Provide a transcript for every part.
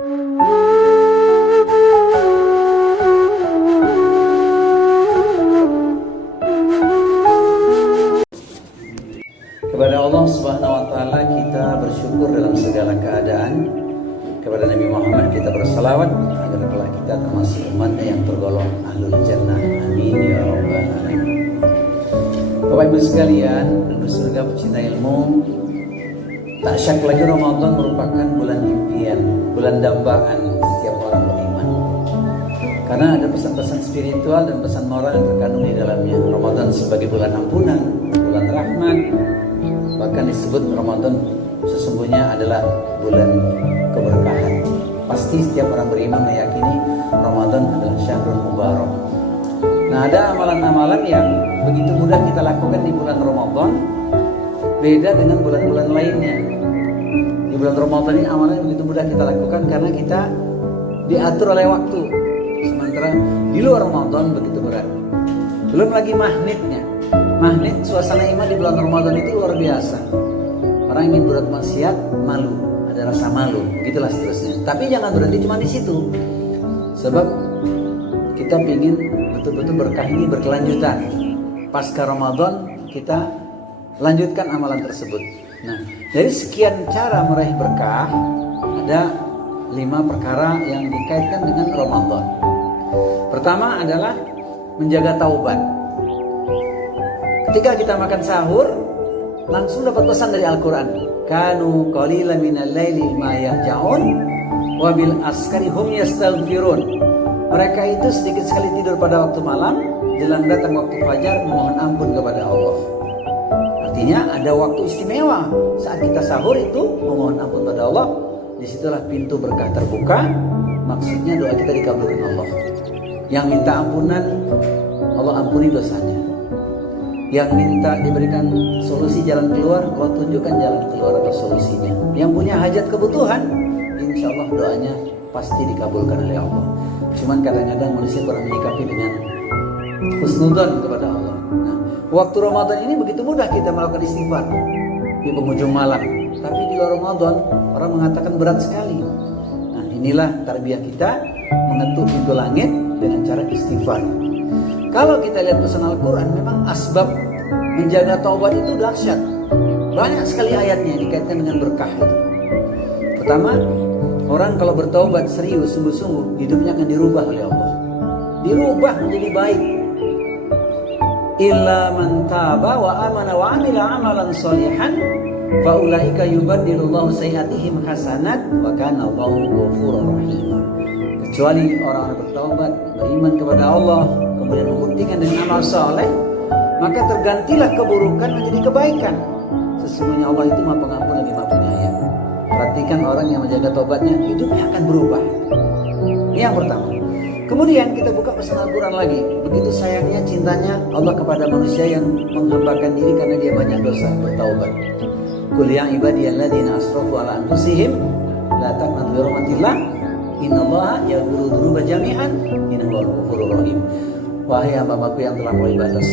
Kepada Allah Subhanahu wa taala kita bersyukur dalam segala keadaan. Kepada Nabi Muhammad kita bersalawat agar kelak kita termasuk umatnya yang tergolong ahlul jannah. Amin ya rabbal alamin. Bapak Ibu sekalian, penduduk surga pecinta ilmu, tak syak lagi Ramadan merupakan bulan impian, bulan dambaan setiap orang beriman. Karena ada pesan-pesan spiritual dan pesan moral yang terkandung di dalamnya. Ramadan sebagai bulan ampunan, bulan rahmat. Bahkan disebut Ramadan sesungguhnya adalah bulan keberkahan. Pasti setiap orang beriman meyakini Ramadan adalah syahrul mubarak. Nah, ada amalan-amalan yang begitu mudah kita lakukan di bulan Ramadan, beda dengan bulan-bulan lainnya. Di bulan Ramadan ini amalan yang begitu mudah kita lakukan karena kita diatur oleh waktu. Sementara di luar Ramadan begitu berat. Belum lagi magnetnya. Magnet suasana iman di bulan Ramadan itu luar biasa. Orang ingin berbuat maksiat, malu, ada rasa malu, gitulah seterusnya. Tapi jangan berhenti cuma di situ. Sebab kita ingin betul-betul berkah ini berkelanjutan. Pasca Ramadan kita lanjutkan amalan tersebut. Nah, dari sekian cara meraih berkah, ada 5 perkara yang dikaitkan dengan Ramadan. Pertama adalah menjaga taubat. Ketika kita makan sahur, langsung dapat pesan dari Al-Quran. Kanu qalilan minal laili ma yahja'un wa bil askari hum yastaghfirun. Mereka itu sedikit sekali tidur pada waktu malam, jelang datang waktu fajar memohon ampun kepada Allah. Artinya ada waktu istimewa saat kita sahur itu memohon ampun pada Allah. Disitulah pintu berkah terbuka. Maksudnya doa kita dikabulkan Allah. Yang minta ampunan, Allah ampuni dosanya. Yang minta diberikan solusi jalan keluar, Allah tunjukkan jalan keluar atau solusinya. Yang punya hajat kebutuhan, insya Allah doanya pasti dikabulkan oleh Allah. Cuman kadang-kadang manusia kurang menyikapi dengan husnudzon kepada Allah. Nah, waktu Ramadan ini begitu mudah kita melakukan istighfar di penghujung malam. Tapi di luar Ramadan orang mengatakan berat sekali. Nah, inilah tarbiyah kita mengetuk pintu langit dengan cara istighfar. Kalau kita lihat pesan Al-Quran, memang asbab menjaga taubat itu dahsyat. Banyak sekali ayatnya dikaitkan dengan berkah itu. Pertama, orang kalau bertaubat serius, sungguh-sungguh, hidupnya akan dirubah oleh Allah. Dirubah menjadi baik. Illa man taba wa amana wa amila amalan sholihan fa ulaika yubaddilullahu sayyi'atihim hasanat wa kana Allahu ghafurur rahim. Kecuali orang-orang bertaubat, beriman kepada Allah, kemudian membuktikan dengan amal saleh, maka tergantilah keburukan menjadi kebaikan. Sesungguhnya Allah itu Maha Pengampun lagi Maha Penyayang. Perhatikan orang yang menjaga taubatnya, hidupnya akan berubah. Ini yang pertama. Kemudian kita buka pesan Al-Quran lagi. Begitu sayangnya cintanya Allah kepada manusia yang menghambakan diri karena dia banyak dosa, bertaubat. Qul ya ibadiyalladzina asrafu ala anfusihim la taqnatu min rahmatillah innallaha yaghfiru dzunuba jami'an innahu ghafurur rahim. Wahai hamba-hambaku yang telah melampaui batas.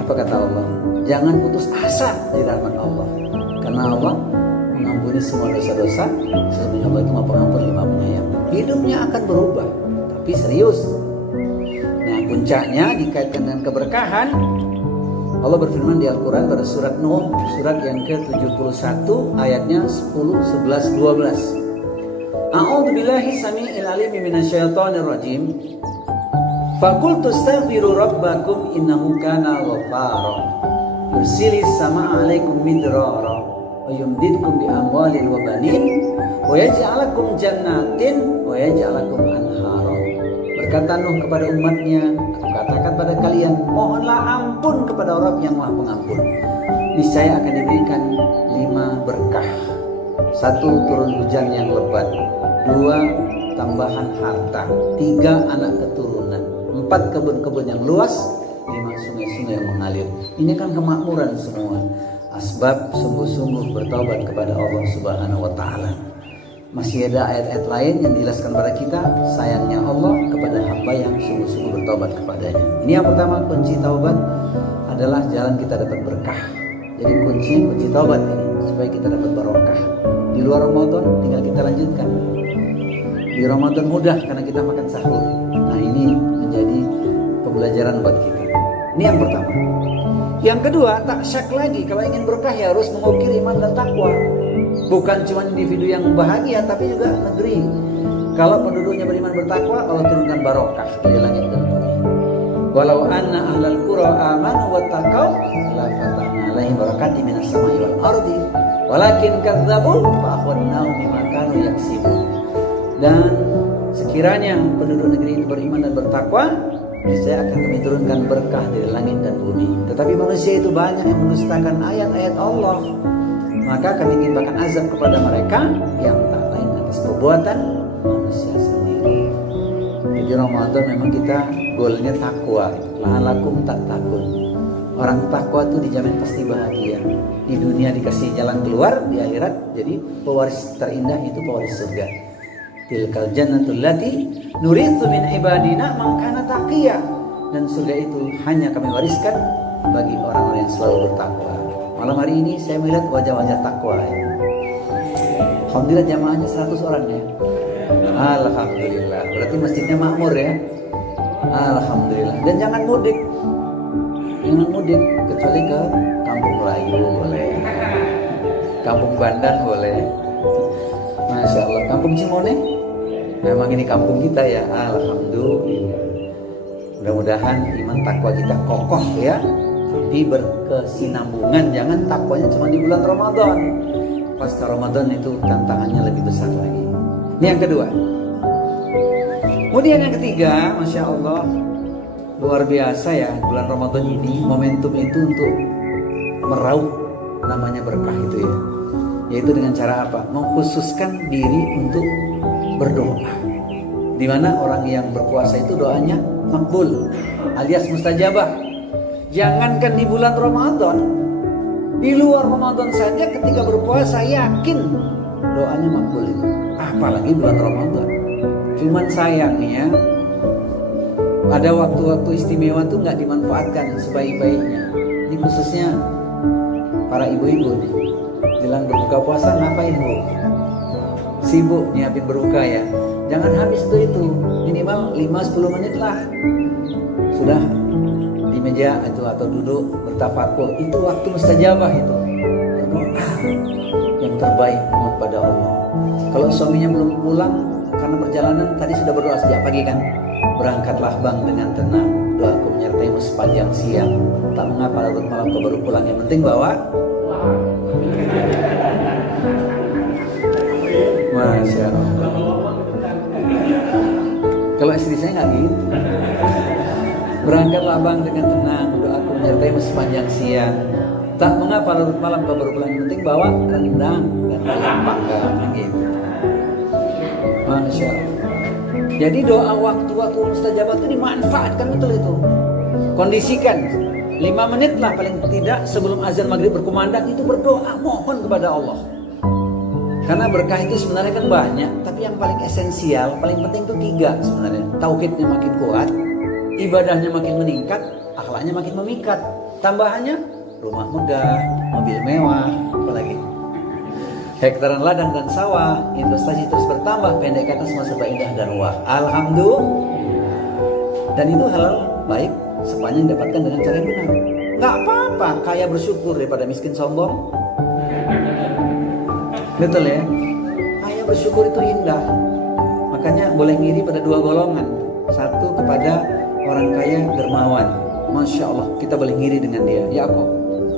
Apa kata Allah? Jangan putus asa dari rahmat Allah. Karena Allah mengampuni semua dosa-dosa. Sesungguhnya Allah itu Maha Pengampun lagi Maha Penyayang. Hidupnya akan berubah, tapi serius. Nah, puncaknya dikaitkan dengan keberkahan. Allah berfirman di Al-Quran pada surat Nuh, surat yang ke-71 ayatnya 10, 11, 12. A'udzu billahi samii'il 'aliim minasyaitonir rajim. Faqultu astaghfiru rabbakum innahu kana ghaffara. Yursilis samaa'a 'alaikum midrara wa yumdidkum bi amwalin wa banin wa yaj'alakum jannatin wa yaj'alakum anhara. Berkata Nuh kepada umatnya, aku katakan pada kalian, mohonlah ampun kepada Allah yang Maha Pengampun. Niscaya akan diberikan 5 berkah. 1, turun hujan yang lebat. 2, tambahan harta. 3, anak keturunan. 4, kebun-kebun yang luas. 5, sungai-sungai yang mengalir. Ini kan kemakmuran semua. Asbab sungguh-sungguh bertaubat kepada Allah Subhanahu wa Ta'ala. Masih ada ayat-ayat lain yang dijelaskan kepada kita sayangnya Allah kepada hamba yang sungguh-sungguh bertobat kepadanya. Ini yang pertama, kunci taubat adalah jalan kita dapat berkah. Jadi kunci taubat ini supaya kita dapat barokah. Di luar Ramadan tinggal kita lanjutkan. Di Ramadan mudah karena kita makan sahur. Nah ini menjadi pembelajaran buat kita. Ini yang pertama. Yang kedua, tak syak lagi kalau ingin berkah ya harus mengukir iman dan takwa. Bukan cuma individu yang bahagia, tapi juga negeri. Kalau penduduknya beriman bertakwa, Allah turunkan barokah dari langit dan bumi. Walau anna ahlal qura amanu wattaqau la fatahna alaihim barakatin minas sama'i wal ardi walakin kadzdzabu fa akhadnahum bima kanu yaksibun. Dan sekiranya penduduk negeri itu beriman dan bertakwa, niscaya akan kami turunkan berkah dari langit dan bumi. Tetapi manusia itu banyak yang mendustakan ayat-ayat Allah, maka kami timpakan azab kepada mereka yang tak lain atas perbuatan manusia sendiri. Jadi Ramadan memang kita goalnya takwa, la'alakum tattaqun. Orang takwa itu dijamin pasti bahagia. Di dunia dikasih jalan keluar, di akhirat jadi pewaris terindah, itu pewaris surga. Tilkal jannatul lati nurithu min ibadina man kana taqiyya. Dan surga itu hanya kami wariskan bagi orang-orang yang selalu bertakwa. Malam hari ini saya melihat wajah-wajah takwa ini. Alhamdulillah jamaahnya 100 orang ya. Alhamdulillah. Berarti masjidnya makmur ya. Alhamdulillah. Dan jangan mudik. Jangan mudik kecuali ke Kampung Melayu boleh. Kampung Bandan boleh. Masya Allah. Kampung Cimone? Memang ini kampung kita ya. Alhamdulillah. Mudah-mudahan iman takwa kita kokoh ya. Tapi berkesinambungan. Jangan takwanya cuma di bulan Ramadan. Pasca Ramadan itu tantangannya lebih besar lagi. Ini yang kedua. Kemudian yang ketiga, Masya Allah, luar biasa ya bulan Ramadan ini. Momentum itu untuk meraup namanya berkah itu ya. Yaitu dengan cara apa? Mengkhususkan diri untuk berdoa. Di mana orang yang berpuasa itu doanya makbul alias mustajabah. Jangankan di bulan Ramadan, di luar Ramadan saja ketika berpuasa yakin doanya makbul itu. Apalagi bulan Ramadan. Cuman sayangnya ada waktu-waktu istimewa tuh nggak dimanfaatkan sebaik-baiknya. Ini khususnya para ibu-ibu nih. Bilang berbuka puasa ngapain bu? Sibuk nyiapin berbuka ya. Jangan habis itu minimal 5-10 menit lah. Sudah di meja itu atau duduk bertafakur. Itu waktu mustajabah itu. Berdoa yang terbaik kepada Allah. Kalau suaminya belum pulang karena perjalanan, tadi sudah berdoa sejak pagi kan. Berangkatlah bang dengan tenang. Doaku menyertaimu sepanjang siang. Tak mengapa larut malam kau baru pulang. Yang penting bawa. Masya Allah. Kalau istri saya nggak gitu. Berangkatlah bang dengan tenang. Doaku menyertaimu sepanjang siang. Tak mengapa larut malam kau baru pulang. Yang penting bawa rendang dan ayam panggang gitu. Masya Allah. Jadi doa waktu-waktu mustajabah itu dimanfaatkan betul itu. Kondisikan 5 menit lah paling tidak sebelum azan maghrib berkumandang itu berdoa mohon kepada Allah. Karena berkah itu sebenarnya kan banyak, tapi yang paling esensial, paling penting itu 3 sebenarnya. Tauhidnya makin kuat, ibadahnya makin meningkat, akhlaknya makin memikat. Tambahannya rumah megah, mobil mewah, apalagi hektaran ladang dan sawah, investasi terus bertambah, pendek kata semua serba indah dan wah. Alhamdulillah. Dan itu halal baik sepanjang didapatkan dengan cara yang benar. Gak apa-apa, kaya bersyukur daripada miskin sombong. Betul ya? Kaya bersyukur itu indah. Makanya boleh ngiri pada 2 golongan. Satu kepada orang kaya dermawan. Masya Allah, kita boleh ngiri dengan dia.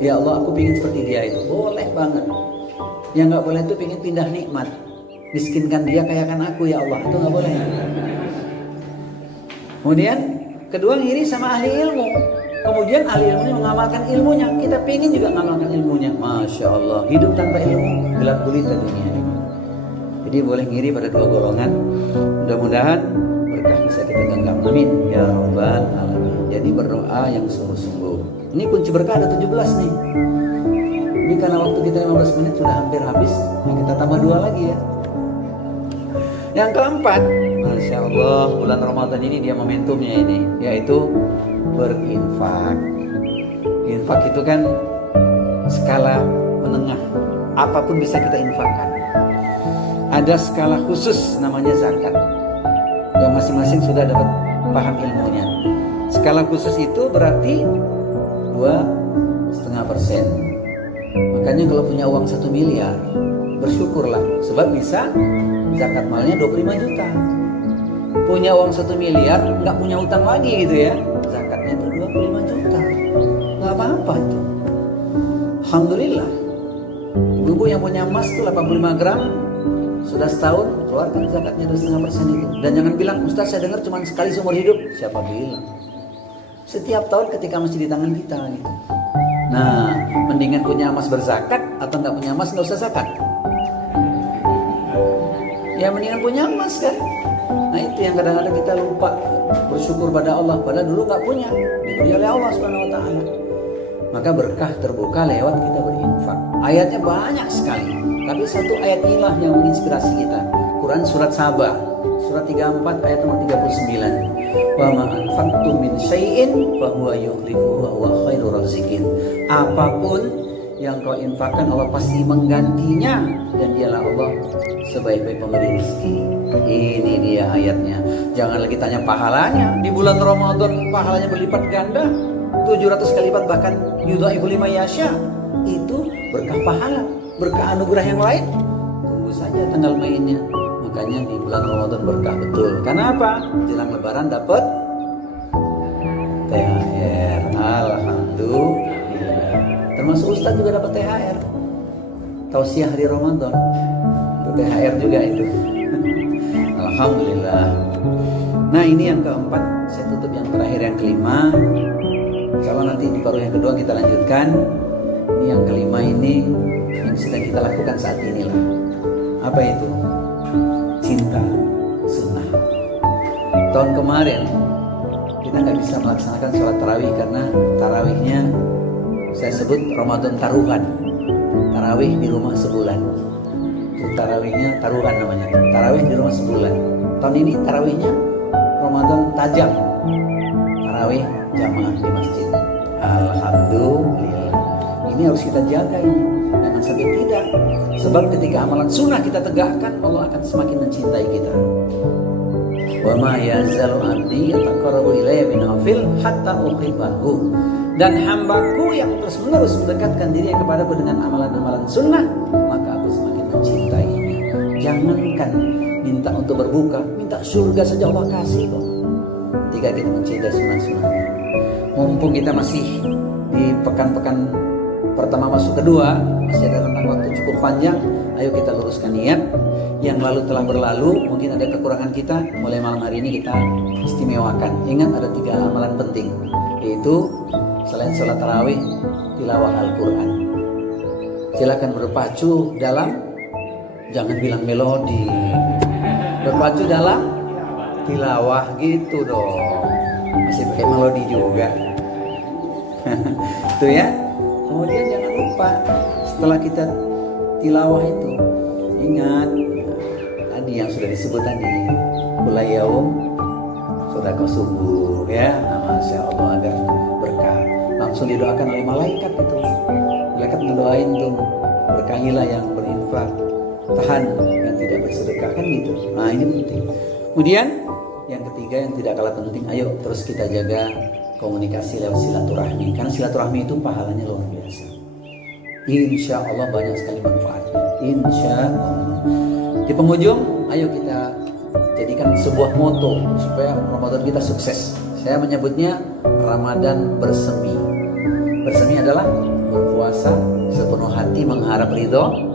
Ya Allah, aku ingin seperti dia itu. Boleh banget. Yang nggak boleh itu pengen pindah nikmat, miskinkan dia, kayakan aku ya Allah, itu nggak boleh. Kemudian kedua ngiri sama ahli ilmu, kemudian ahli ilmunya mengamalkan ilmunya, kita pengen juga mengamalkan ilmunya. Masya Allah, hidup tanpa ilmu gelap gulita dunia ini. Jadi boleh ngiri pada 2 golongan. Mudah-mudahan berkah bisa kita genggam, amin ya rabbal alamin. Jadi berdoa yang sungguh-sungguh. Ini kunci berkah ada 17 nih. Ini karena waktu kita 15 menit sudah hampir habis, nah kita tambah 2 lagi ya. Yang keempat, Masya Allah, bulan Ramadan ini dia momentumnya ini, yaitu berinfak. Infak itu kan skala menengah, apapun bisa kita infakkan. ada skala khusus namanya zakat, yang masing-masing sudah dapat paham ilmunya. Skala khusus itu berarti 2,5%. Makanya kalau punya uang 1 miliar, bersyukurlah, sebab bisa zakat malnya 25 juta. Punya uang 1 miliar, nggak punya utang lagi gitu ya, zakatnya itu 25 juta. Nggak apa-apa itu. Alhamdulillah. Ibu-ibu yang punya emas itu 85 gram, sudah setahun, keluarkan zakatnya 2,5% itu. Dan jangan bilang, Ustaz saya dengar cuma sekali seumur hidup. Siapa bilang? Setiap tahun ketika masih di tangan kita gitu. Nah, mendingan punya emas berzakat atau nggak punya emas nggak usah zakat. Ya mendingan punya emas kan. Nah itu yang kadang-kadang kita lupa bersyukur pada Allah. Padahal dulu nggak punya, diberi oleh Allah Subhanahu Wa Taala. Maka berkah terbuka lewat kita berinfak. Ayatnya banyak sekali, tapi satu ayat inilah yang menginspirasi kita. Quran surat Sabah, surat 34 ayat nomor 39. Wa ma anfaqtum min syai'in fa huwa yukhlifuhu wa huwa khairur raziqin. Apapun yang kau infakkan Allah pasti menggantinya, dan dialah Allah sebaik-baik pemberi rezeki. Ini dia ayatnya. Jangan lagi tanya pahalanya. Di bulan Ramadan pahalanya berlipat ganda, 700 kali lipat, bahkan yudhaifu liman yasha. Itu berkah pahala, berkah anugerah yang lain. Tunggu saja tanggal mainnya. Makanya di bulan Ramadan berkah betul. Kenapa? Jelang lebaran dapat THR. Alhamdulillah. Termasuk Ustadz juga dapat THR. Tausiah hari Ramadan, itu THR juga itu. Alhamdulillah. Nah ini yang keempat, saya tutup yang terakhir, yang kelima. Kalau nanti di paruh yang kedua kita lanjutkan. Ini yang kelima ini yang sedang kita lakukan saat inilah. Apa itu? Cinta sunnah. Tahun kemarin kita nggak bisa melaksanakan sholat tarawih karena tarawihnya saya sebut Ramadan taruhan. Tarawih di rumah sebulan. Itu tarawihnya taruhan namanya. Tarawih di rumah sebulan. Tahun ini tarawihnya Ramadan tajam. Tarawih jamaah di masjid. Alhamdulillah. Ini harus kita jaga ini. Jangan sampai tidak. Sebab ketika amalan sunnah kita tegakkan, Allah akan semakin mencintai kita. Wa ma yazalu abdi yataqarrabu ilayya bin nafil hatta uhibbahu. Dan hambaku yang terus menerus mendekatkan dirinya kepadaku dengan amalan-amalan sunnah, maka aku semakin mencintainya. Jangankan minta untuk berbuka, minta surga saja Allah kasih kok. Ketika kita mencintai sunnah-sunnahnya. Mumpung kita masih di pekan-pekan pertama masuk kedua, masih ada rentang waktu cukup panjang, ayo kita luruskan niat. Yang lalu telah berlalu, mungkin ada kekurangan kita, mulai malam hari ini kita istimewakan. Ingat ada 3 amalan penting, yaitu selain sholat tarawih, tilawah Al-Quran. Silakan berpacu dalam, jangan bilang melodi, berpacu dalam tilawah gitu dong. Masih pakai melodi juga. Itu ya. Kemudian jangan lupa setelah kita tilawah itu, ingat tadi yang sudah disebut tadi, mulai yaum sedekah subuh ya, Masya Allah, agar berkah. Langsung didoakan oleh malaikat itu. Malaikat mendoain tuh, berkahilah yang berinfak, tahan yang tidak bersedekah, kan gitu. Nah ini penting. Kemudian yang ketiga yang tidak kalah penting, ayo terus kita jaga komunikasi lewat silaturahmi. Karena silaturahmi itu pahalanya luar biasa. Insya Allah banyak sekali manfaatnya. Insya Allah. Di penghujung, ayo kita jadikan sebuah moto supaya Ramadan kita sukses. Saya menyebutnya Ramadan bersemi. Bersemi adalah berpuasa sepenuh hati mengharap ridho